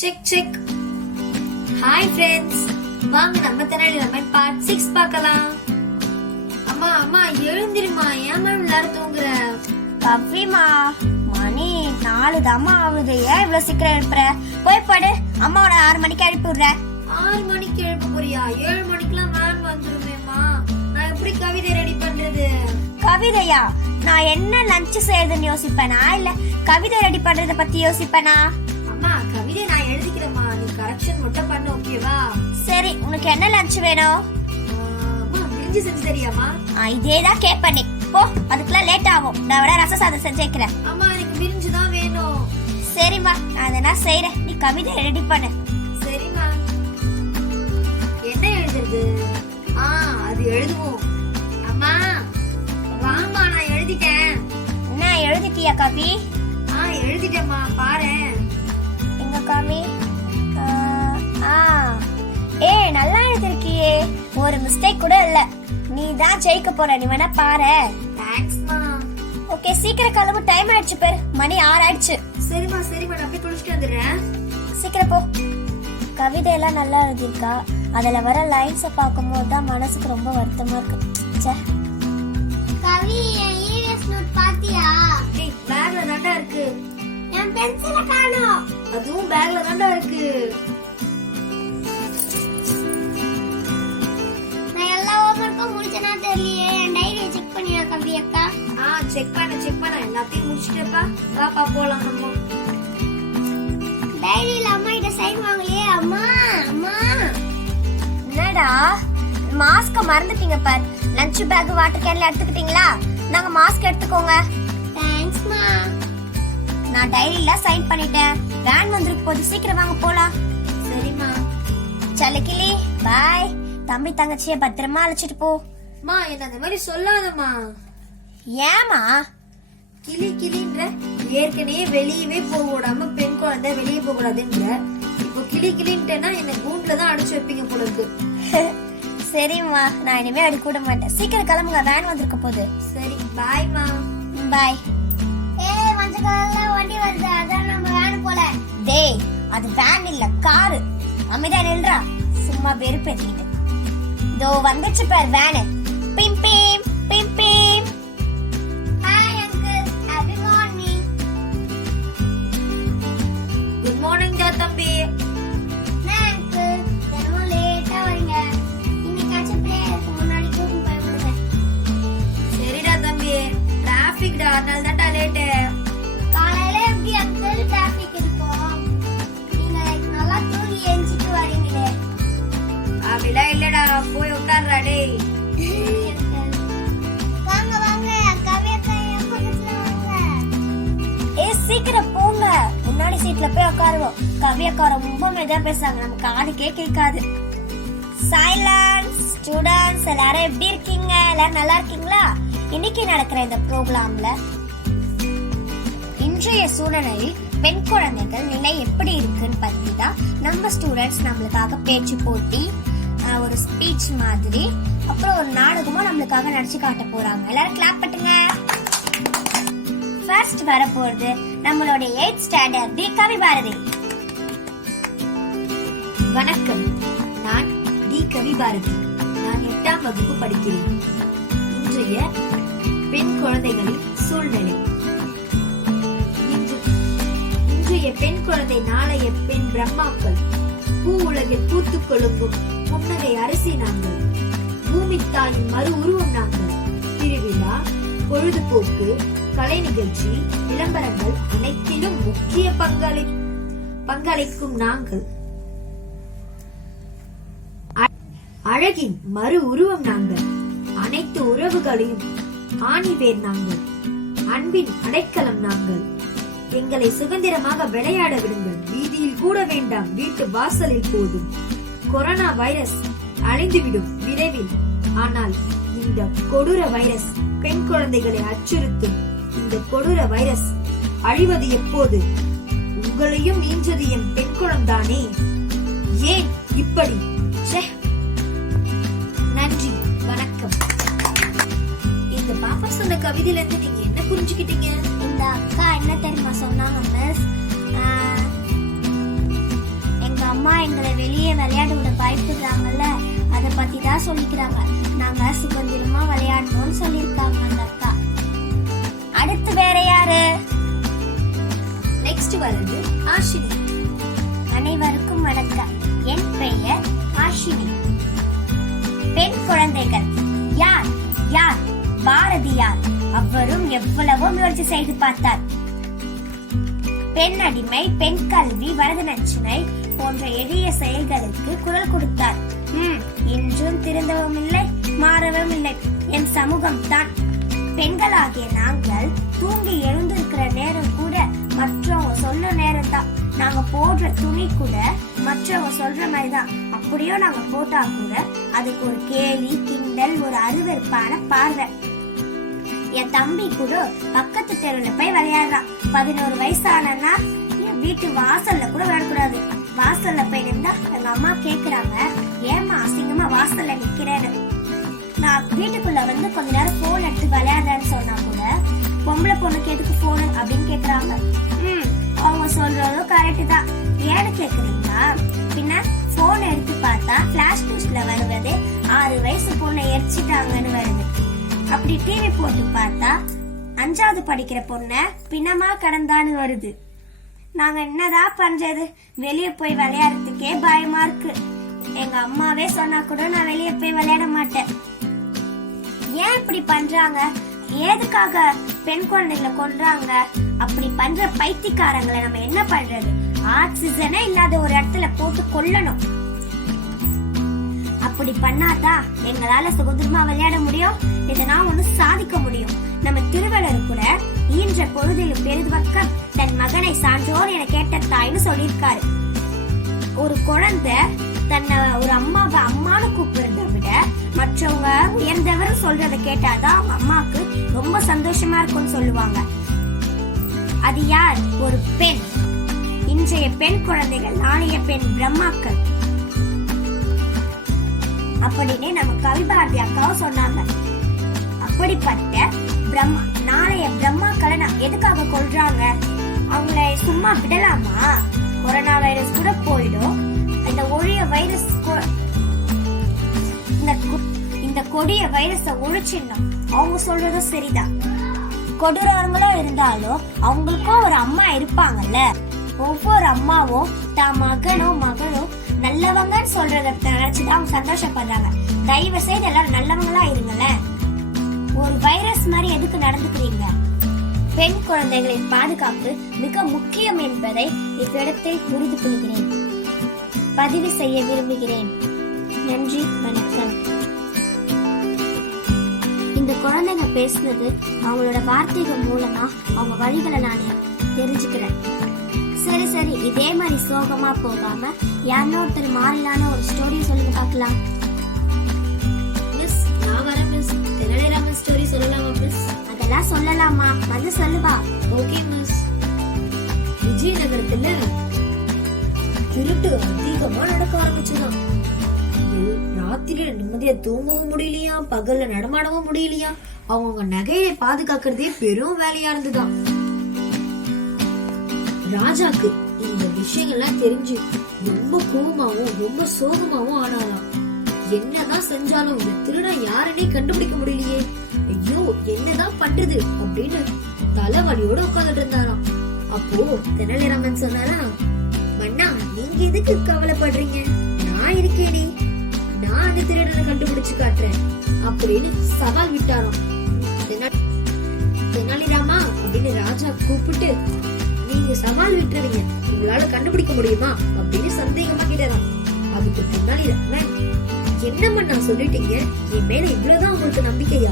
Check check hi friends வாங்க நம்ம Tenali Raman part six பார்க்கலாம். அம்மா அம்மா எழுந்திருமா? ஏமா எல்லாரும் தூங்குற? கவ்விமா மணி நாலு தாம்மா ஆகுது. ஏன் இவ்வளவு சீக்கிரம் எழுப்புற? போய் படு. அம்மாவோட ஆறு மணிக்கு எழுப்பி விடுறேன். ஆறு மணிக்கு எழுப்ப போறியா? ஏழு மணிக்கெல்லாம் வேன் வந்துருமேம்மா நான் எப்படி கவிதை ரெடி பண்றது? கவிதையா? நான் என்ன லஞ்ச் செய்யறதுன்னு யோசிப்பேனா? இல்ல கவிதை ரெடி பண்றத பத்தி யோசிப்பேனா? கரெக்ஷன் மட்டும் பண்ணு ஓகேவா? சரி உனக்கு என்ன லஞ்ச் வேணும்? பிரிஞ்சு செஞ்சு தெரியாமா ஆ, இதேதான் கேட்பேன் நீ போ அதுக்கெல்லாம் லேட் ஆகும். நான் விட ரச சாதம் செஞ்சு வைக்கிறேன். அம்மா எனக்கு பிரிஞ்சு தான் வேணும். சரிம்மா நான் அதை நான் செய்யறேன் நீ கவிதை ரெடி பண்ணு. சரிம்மா. என்ன எழுதுறது? ஆ அது எழுதுவோம். அம்மா வாம்மா நான் எழுதிட்டேன். என்ன எழுதிட்டியா கவி? ஆ எழுதிட்டேம்மா. பாரேன் ஒரு மிஸ்டேக் கூட இல்ல. நீ தான் ஜெயிக்க போற நீ வேணா பாரு. ஓகே சீக்கிரம் கிளம்பு. டைம் ஆயிடுச்சு பேர். மணி ஆறு ஆயிடுச்சு சரிம்மா சரிம்மா நான் போய் குளிச்சுட்டு வந்துடுறேன். சீக்கிரம் போ. கவிதை எல்லாம் நல்லா எழுதியிருக்கா. அதுல வர லைன்ஸை பார்க்கும்போது தான் மனசுக்கு ரொம்ப வருத்தமா இருக்கு. ச்சே. கவி என் இவிஎஸ் நோட் பாத்தியா? டேய் பேக்ல தாண்டா இருக்கு. என் பென்சில காணோம். அதுவும் பேக்ல தாண்டா இருக்கு. செக் பண்ண செக் பண்ண. எல்லாத்தையும் முடிச்சிட்டேப்பா. வாப்பா போலாம் நம்ம டைரியில அம்மா கிட்ட சைன் வாங்கலையே அம்மா அம்மா. என்னடா? மாஸ்க மறந்துட்டீங்க பார். லஞ்ச் பேக் வாட்டர் கேன்ல எடுத்துக்கிட்டீங்களா? நாங்க மாஸ்க் எடுத்துக்கோங்க. தேங்க்ஸ்மா நான் டைரியில சைன் பண்ணிட்டேன். வேன் வந்துருக்கு போது சீக்கிரம் வாங்க போலாம். சரிம்மா. சலக்கிளி பாய் தம்பி தங்கச்சிய பத்திரமா அழைச்சிட்டு போ. அம்மா என்ன அந்த மாதிரி சொல்லாதம்மா. ஏமா கிளி கிளின்ற ஏற்கனவே வெளியவே போக விடாம பெண் குழந்தை வெளியே போக கூடாதுன்ற. இப்போ கிளி கிளின்ட்டேன்னா என்ன கூண்டுல தான் அடைச்சு வைப்பீங்க போல இருக்கு. சரிம்மா நான் இனிமே அடி கூட மாட்டேன். சீக்கிரம் கிளம்புங்க வேன் வந்திருக்க போகுது. சரி பாய்மா பாய் ஏய் மஞ்சள் கலர்ல வண்டி வருது அதான் நம்ம வேன் போல. டேய் அது வேன் இல்ல காரு. அமைதியா நில்றா. சும்மா வெறுப்பேத்திக்கிட்டு இதோ வந்துச்சு பார் வேனு போய் விடுங்க. சரிடா தம்பி. டிராபிக் டா. அதனால தான்டா லேட்டு காலையில எப்படி அங்கிள் டிராபிக் இருக்கும் நீங்க நல்லா தூங்கி வரீங்களே அப்படிலாம் இல்லடா. போய் உட்கார்றா டேய். முன்னாடி சீட்ல போய் உட்காருவோம் கவி ரொம்ப மெதா பேசுறாங்க நம்ம காதுக்கே கேட்காது. சைலன்ஸ் ஸ்டூடெண்ட்ஸ் எல்லாரும் எப்படி இருக்கீங்க? எல்லாரும் நல்லா இருக்கீங்களா? இன்னைக்கு நடக்கிற இந்த ப்ரோக்ராம்ல இன்றைய சூழ்நிலையில் பெண் குழந்தைகள் நிலை எப்படி இருக்குன்னு பத்தி தான் நம்ம ஸ்டூடெண்ட்ஸ் நம்மளுக்காக பேச்சு போட்டி ஒரு ஸ்பீச் மாதிரி அப்புறம் ஒரு நாடகமும் நம்மளுக்காக நடிச்சு காட்ட போறாங்க. எல்லாரும் கிளாப் பண்ணுங்க. ஃபர்ஸ்ட் வரப்போறது நம்மளுடைய eight standard the Kavi Bharathi. வணக்கம். நான் டி கவி பாரதி. நான் எட்டாம் வகுப்பு படிக்கிறேன். இன்றைய பெண் குழந்தைகளின் சூழ்நிலை. இன்றைய பெண் குழந்தை நாளைய பெண் பிரம்மாக்கள். பூ உலகில் பூத்துக் கொழுங்கும் புன்னகை அரிசி நாங்கள். பூமி தாயின் மறு உருவம் நாங்கள். திருவிழா பொழுதுபோக்கு கலை நிகழ்ச்சி விளம்பரங்கள் அனைத்திலும் முக்கிய பங்களி பங்களிக்கும் நாங்கள். அழகின் மறு உருவம் நாங்கள். அனைத்து உறவுகளையும் ஆணிவேர் நாங்கள். அன்பின் அடைக்கலம் நாங்கள். எங்களை சுதந்திரமாக விளையாட விடுங்கள். வீதியில் கூட வேண்டாம். வீட்டு வாசலில் போதும். கொரோனா வைரஸ் அழிந்துவிடும் விரைவில். ஆனால் இந்த கொடூர வைரஸ் பெண் குழந்தைகளை அச்சுறுத்தும். இந்த கொடூர வைரஸ் அழிவது எப்போது? உங்களையும் ஈன்றது என் பெண் குழந்தானே. ஏன் இப்படி? நன்றி வணக்கம். இந்த பாப்பா சொன்ன கவிதையில இருந்து நீங்க என்ன புரிஞ்சுக்கிட்டீங்க? இந்த அக்கா என்ன தெரியுமா சொன்னாங்க மிஸ் அம்மா எங்களை வெளியே விளையாட விட பயப்படுறாங்கல்ல அதை பத்தி தான் சொல்லிக்கிறாங்க. நாங்க சுதந்திரமா விளையாடணும்னு சொல்லியிருக்காங்க அந்த வேற யாரு? நெக்ஸ்ட் வருது ஆஷினி. அனைவருக்கும் வணக்கம். என் பெயர் ஆஷினி. பெண் குழந்தைகள். யார்? யார்? பாரதியார் அவரும் எவ்வளவோ முயற்சி செய்து பார்த்தார். பெண் அடிமை பெண் கல்வி வரதட்சணை போன்ற எளிய செயல்களுக்கு குரல் கொடுத்தார். இன்றும் திருந்தவும் இல்லை மாறவும் இல்லை. என் சமூகம் தான் பெண்களாகிய நாங்கள் தூங்கி எழுந்திருக்கிற நேரம் கூட மற்றவங்க சொல்ற நேரம் தான் நாங்க போடுற துணி கூட மற்றவங்க சொல்ற மாதிரி தான் அப்படியோ நாங்க போட்டா கூட அதுக்கு ஒரு கேலி கிண்டல் ஒரு அருவருப்பான பார்வை. என் தம்பி கூட பக்கத்து தெருவுல போய் விளையாடுறான். பதினோரு வயசானா என் வீட்டு வாசல்ல கூட விளையாடக்கூடாது. வாசல்ல போய் நின்றா எங்க அம்மா கேக்குறாங்க ஏமா அசிங்கமா வாசல்ல நிக்கிறேன்னு? நான் வீட்டுக்குள்ள வந்து கொஞ்ச நேரம் போன் எடுத்து விளையாடுறேன்னு சொன்னா கூட பொம்பளை பொண்ணுக்கு எதுக்கு போனு அப்படின்னு கேக்குறாங்க. ம் அவங்க சொல்றதும் கரெக்ட் தான். ஏன்னு கேக்குறீங்களா? பின்ன போன் எடுத்து பார்த்தா பிளாஷ் நியூஸ்ல வருவது ஆறு வயசு பொண்ணை எரிச்சிட்டாங்கன்னு வருது. அப்படி டிவி போட்டு பார்த்தா அஞ்சாவது படிக்கிற பொண்ண பிணமா கடந்தான்னு வருது. நாங்க என்னதான் பண்றது? வெளிய போய் விளையாடுறதுக்கே பயமா இருக்கு. எங்க அம்மாவே சொன்னா கூட நான் வெளிய போய் விளையாட மாட்டேன். ஏன் இப்படி பண்றாங்க? எதுக்காக பெண் குழந்தைகளை கொன்றாங்க? அப்படி பண்ற பைத்தியக்காரங்களை நம்ம என்ன பண்றது? ஆக்சிஜனே இல்லாத ஒரு இடத்துல போட்டு கொல்லணும். அப்படி பண்ணாதான் எங்களால சுதந்திரமா விளையாட முடியும். இதனால் ஒண்ணு சாதிக்க முடியும். நம்ம திருவள்ளுவர் கூட ஈன்ற பொழுதிலும் பெருதுவக்கம் தன் மகனை சான்றோர் என கேட்ட தாய்னு சொல்லியிருக்காரு. ஒரு குழந்தை தன்னை ஒரு அம்மாவை அம்மானு கூப்பிடுறது. மற்றவங்க உயர்ந்தவர் சொல்றத கேட்டாதான் அவங்க அம்மாக்கு ரொம்ப சந்தோஷமா இருக்கும்னு சொல்லுவாங்க. அது யார்? ஒரு பெண். இன்றைய பெண் குழந்தைகள் நாளைய பெண் பிரம்மாக்கள். அப்படின்னு நம்ம கவிபாரதி அக்காவும் சொன்னாங்க. அப்படிப்பட்ட பிரம்மா நாளைய பிரம்மாக்களை நான் எதுக்காக கொள்றாங்க அவங்கள சும்மா விடலாமா? கொரோனா வைரஸ் கூட போயிடும். இந்த ஒழிய வைரஸ் இந்த இந்த கொடிய வைரஸ ஒழிச்சிடணும். அவங்க சொல்றதும் சரிதான். கொடூரங்களும் இருந்தாலும் அவங்களுக்கும் ஒரு அம்மா இருப்பாங்கல்ல? ஒவ்வொரு அம்மாவும் தான் மகனும் மகளும் நல்லவங்கன்னு சொல்றத நினைச்சுதான் அவங்க சந்தோஷப்படுறாங்க. தயவு செய்து எல்லாரும் நல்லவங்களா இருங்களேன் ஒரு வைரஸ் மாதிரி எதுக்கு நடந்துக்கிறீங்க? பெண் குழந்தைகளின் பாதுகாப்பு மிக முக்கியம் என்பதை இவ்விடத்தில் புரிந்து கொள்கிறேன். பதிவு செய்ய விரும்புகிறேன். நன்றி வணக்கம். இந்த குழந்தைங்க பேசுனது அவங்களோட வார்த்தைகள் மூலமா அவங்க வழிகளை நான் தெரிஞ்சுக்கிறேன். சரி சரி இதே மாதிரி சோகமா போகாம யாருன்னா ஒருத்தர் மாறலான ஒரு ஸ்டோரி சொல்லுங்க பார்க்கலாம். மிஸ் நான் வரேன் மிஸ் தெனாலிராமன் ஸ்டோரி சொல்லலாமா மிஸ் அதெல்லாம் சொல்லலாமா? வந்து சொல்லுவா. ஓகே மிஸ் விஜயநகரத்துல திருட்டு அதிகமா நடக்க ஆரம்பிச்சுதான். எல்- ராத்திரியில நிம்மதியா தூங்கவும் முடியலையா? பகல்ல நடமாடவும் முடியலையா? அவங்க நகையை பாதுகாக்கிறதே பெரும் வேலையா இருந்துதான். ராஜாக்கு இந்த விஷயங்கள்லாம் தெரிஞ்சு ரொம்ப கோபமாவும் ரொம்ப சோகமாவும் ஆனாலாம் என்னதான் செஞ்சாலும் இந்த திருடன் யாருன்னே கண்டுபிடிக்க முடியலையே. ஐயோ என்னதான் பண்றது அப்படின்னு தலைவலியோட உட்கார்ந்துட்டு இருந்தாராம். அப்போ தெனாலிராமன் சொன்னாரா மன்னா நீங்க எதுக்கு கவலைப்படுறீங்க? நான் இருக்கேனே. நான் அந்த திருடனை கண்டுபிடிச்சு காட்டுறேன். அப்படின்னு சவால் விட்டாராம். தெனாலிராமா அப்படின்னு ராஜா கூப்பிட்டு நீங்க சவால் விட்டுறீங்க. உங்களால கண்டுபிடிக்க முடியுமா? அப்படின்னு சந்தேகமா கேட்டாராம். அதுக்கு தெனாலிராமன் என்னம்மா நான் சொல்லிட்டீங்க? என் மேல இவ்வளவுதான் உங்களுக்கு நம்பிக்கையா?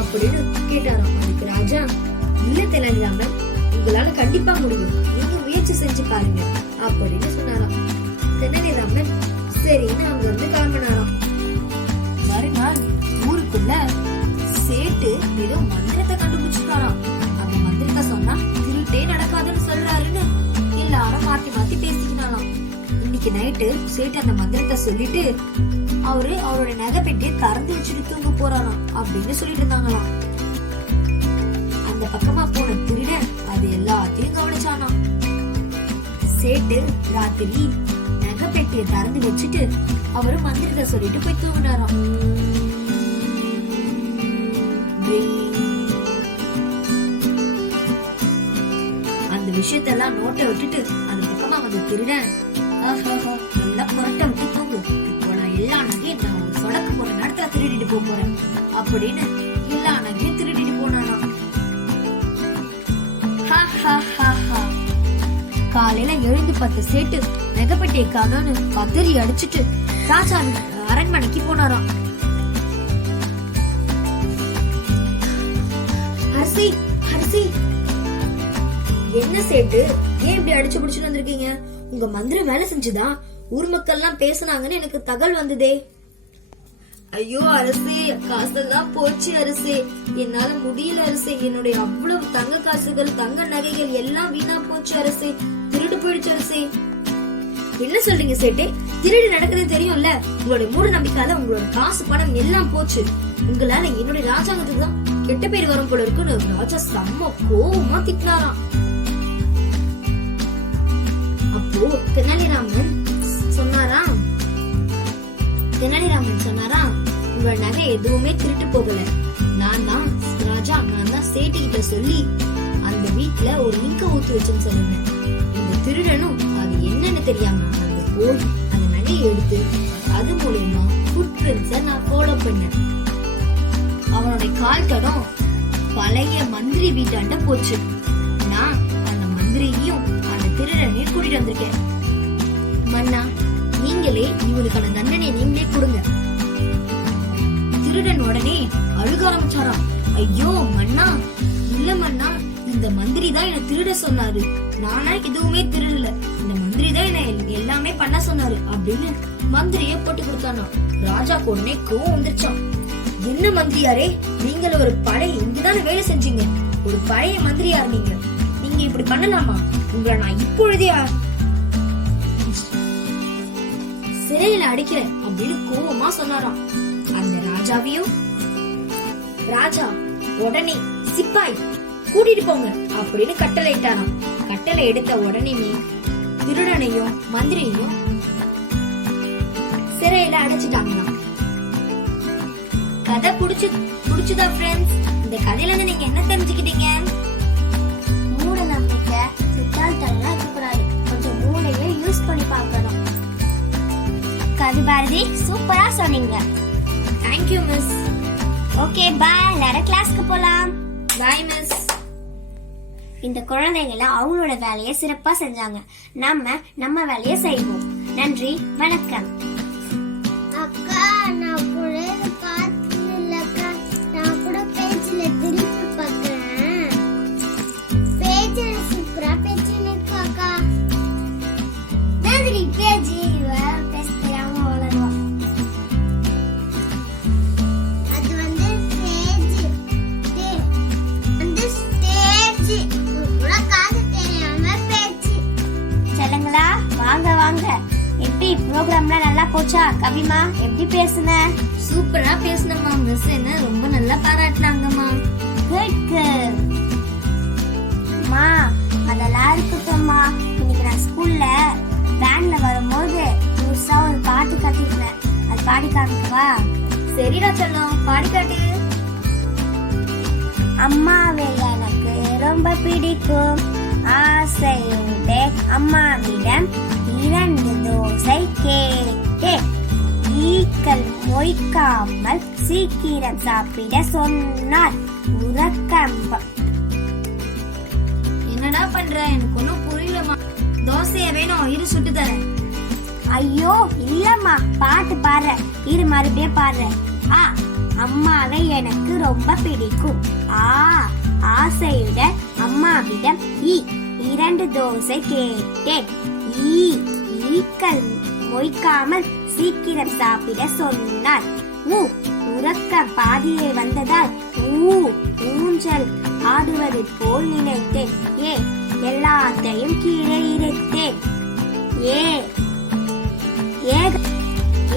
அப்படின்னு கேட்டாராம். அதுக்கு ராஜா இல்ல தெனாலிராமன் உங்களால கண்டிப்பா முடியும். நீங்க முயற்சி செஞ்சு பாருங்க. அப்படின்னு சொன்னாராம். தெனாலிராமன் சரின்னு அங்க இருந்து கிளம்பினாராம் மறுநாள் ஊருக்குள்ள சேட்டு ஏதோ மந்திரத்தை கண்டுபிடிச்சிட்டாராம் அந்த மந்திரத்தை சொன்னா திருட்டே நடக்காதுன்னு சொல்றாருன்னு எல்லாரும் மாத்தி மாத்தி பேசிக்கினாலாம் இன்னைக்கு நைட்டு சேட்டு அந்த மந்திரத்தை சொல்லிட்டு அவரு அவரோட நகை பெட்டியை திறந்து வச்சுட்டு தூங்க போறாராம் அப்படின்னு சொல்லிட்டு இருந்தாங்களாம். அந்த பக்கமா போன திருடன் அது எல்லாத்தையும் கவனிச்சானா சேட்டு ராத்திரி பெட்டியை திறந்து வச்சுட்டு அவரும் மந்திரத்தை சொல்லிட்டு போய் தூங்கினாராம். அந்த விஷயத்தெல்லாம் நோட்டை விட்டுட்டு அந்த பக்கமா வந்து திருடன் நல்லா புரட்ட விட்டு தூங்கு. இப்போ நான் எல்லா நகையும் நான் ஒரு சொடக்கு போற நேரத்துல திருடிட்டு போக போறேன். அப்படின்னு எல்லா நகையும் திருடிட்டு போனாராம். காலையில எழுந்து பத்து சேட்டு நெகப்பெட்டியை காணோன்னு கதறி அடிச்சிட்டு ராஜா அரண்மனைக்கு போனாராம். அரசி அரசி என்ன சேட்டு? ஏன் இப்படி அடிச்சு புடிச்சுட்டு வந்திருக்கீங்க? உங்க மந்திரம் வேலை செஞ்சுதா? ஊர் மக்கள் எல்லாம் பேசுனாங்கன்னு எனக்கு தகவல் வந்ததே. ஐயோ அரசே காசெல்லாம் போச்சு அரசே என்னால முடியல அரசே என்னுடைய அவ்வளவு தங்க காசுகள் தங்க நகைகள் எல்லாம் வீணா போச்சு அரசே திருடு போயிடுச்சு அரசே என்ன சொல்றீங்க சேட்டே? திருடு நடக்குது தெரியும்ல. உங்களுடைய மூட நம்பிக்கையால உங்களோட காசு பணம் எல்லாம் போச்சு. உங்களால என்னுடைய ராஜாங்கத்துக்கு தான் கெட்ட பேர் வரும் போல இருக்குன்னு ராஜா செம்ம கோவமா திட்டினாராம். அப்போ தெனாலிராமன் சொன்னாராம். தெனாலிராமன் சொன்னாராம் உங்களோட நகை எதுவுமே திருட்டு போகல. நான் தான் ராஜா நான் தான் சேட்டு கிட்ட சொல்லி அந்த வீட்டுல ஒரு இங்க ஊத்தி வச்சுன்னு சொல்லுங்க இந்த திருடனும் தெரியாம அந்த போய் அந்த நகையை எடுத்து அது மூலயமா ஃபுட் நான் ஃபாலோ பண்ணேன். அவனுடைய கால் தடம் பழைய மந்திரி வீட்டாண்ட போச்சு. நான் அந்த மந்திரியையும் அந்த திருடனையும் கூட்டிட்டு வந்திருக்கேன். மன்னா நீங்களே இவனுக்கான தண்டனையை நீங்களே கொடுங்க. திருடன் உடனே அழுக ஆரம்பிச்சாராம். ஐயோ மன்னா இல்ல மன்னா இந்த மந்திரி தான் என்ன திருட சொன்னாரு. நானா எதுவுமே திருடல. மந்திரி தான் என்ன எல்லாமே பண்ண சொன்னாரு அப்படின்னு மந்திரிய போட்டு கொடுத்தானா. ராஜா உடனே கோவம் வந்துருச்சான் என்ன மந்திரியாரே நீங்கள் ஒரு படை இங்கதானே வேலை செஞ்சீங்க. ஒரு பழைய மந்திரியார் நீங்க. நீங்க இப்படி பண்ணலாமா? உங்களை நான் இப்பொழுதே சிறையில அடிக்கிறேன் அப்படின்னு கோவமா சொன்னாராம். அந்த ராஜாவையும் ராஜா உடனே சிப்பாய் கூட்டிட்டு போங்க அப்படின்னு கட்டளை இட்டாராம். கட்டளை எடுத்த உடனே திருடனையும் மந்திரியையும் சிறையில அடைச்சிட்டாங்களாம். கதை புடிச்சு புடிச்சுதா ஃப்ரெண்ட்ஸ் இந்த கதையில இருந்து நீங்க என்ன தெரிஞ்சுக்கிட்டீங்க? மூட நம்பிக்கை முட்டாள்தனம்லாம் இருக்கக்கூடாது. கொஞ்சம் மூளையை யூஸ் பண்ணி பார்க்கணும். கவி பாரதி சூப்பரா சொன்னீங்க. தேங்க்யூ மிஸ் ஓகே பாய் எல்லாரும் கிளாஸ்க்கு போலாம். பாய் மிஸ் இந்த குழந்தைங்கள அவங்களோட வேலையை சிறப்பா செஞ்சாங்க. நம்ம நம்ம வேலையை செய்வோம். நன்றி வணக்கம். கவிமா எப்படி பேசுன? சூப்பரா பேசுனம்மா. மிஸ் என்ன ரொம்ப நல்லா பாராட்டினாங்கம்மா. குட் மா அதெல்லாம் இருக்கட்டும்மா. இன்னைக்கு நான் ஸ்கூல்ல வேன்ல வரும்போது புதுசா ஒரு பாட்டு கத்திருந்தேன் அது பாடி காமிக்கவா? சரிடா செல்லம் பாடி காட்டு. அம்மாவை எனக்கு ரொம்ப பிடிக்கும். ஆசையோட அம்மாவிடம் இரண்டு தோசை கேட்டேன் ஈக்கள் மொய்க்காமல் சீக்கிரம் சாப்பிட சொன்னார். உறக்கம் என்னடா பண்ற? எனக்கு ஒன்னும் புரியலமா தோசைய வேணும். இரு சுட்டு தரேன். ஐயோ இல்லம்மா. பாட்டு பாடுற. இரு மறுபடியும் பாடுற. ஆ அம்மாவை எனக்கு ரொம்ப பிடிக்கும். ஆ ஆசையுடன் அம்மாவிடம் ஈ இரண்டு தோசை கேட்டேன். ஈ ஈக்கள் மொய்க்காமல் சீக்கிரம் சாப்பிட சொன்னார். ஊ உறக்க பாதியே வந்ததால் ஊ ஊஞ்சல் ஆடுவது போல் நினைத்தேன். ஏ எல்லாத்தையும் கீழே இருத்தேன் ஏ ஏக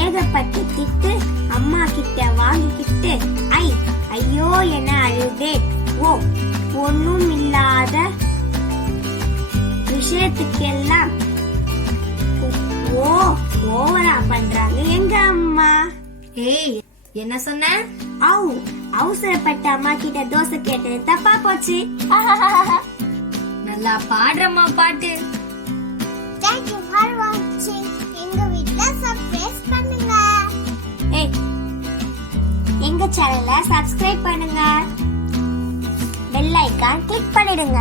ஏகப்பட்டு திட்டு அம்மா கிட்ட வாங்கிக்கிட்டு ஐ ஐயோ என அழுதேன். ஓ ஒண்ணும் இல்லாத விஷயத்துக்கெல்லாம் ஓவரா பண்றாங்க. எங்க அம்மா? ஏய் என்ன சொன்ன? அவு அவசரப்பட்ட அம்மா கிட்ட தோசை கேட்டது தப்பா போச்சு. நல்லா பாடுறம்மா பாட்டு. Thank you for watching. எங்க வீட்ல பண்ணுங்க. ஏய் எங்க சேனலை சப்ஸ்கிரைப் பண்ணுங்க. பெல் ஐகான் கிளிக் பண்ணிடுங்க.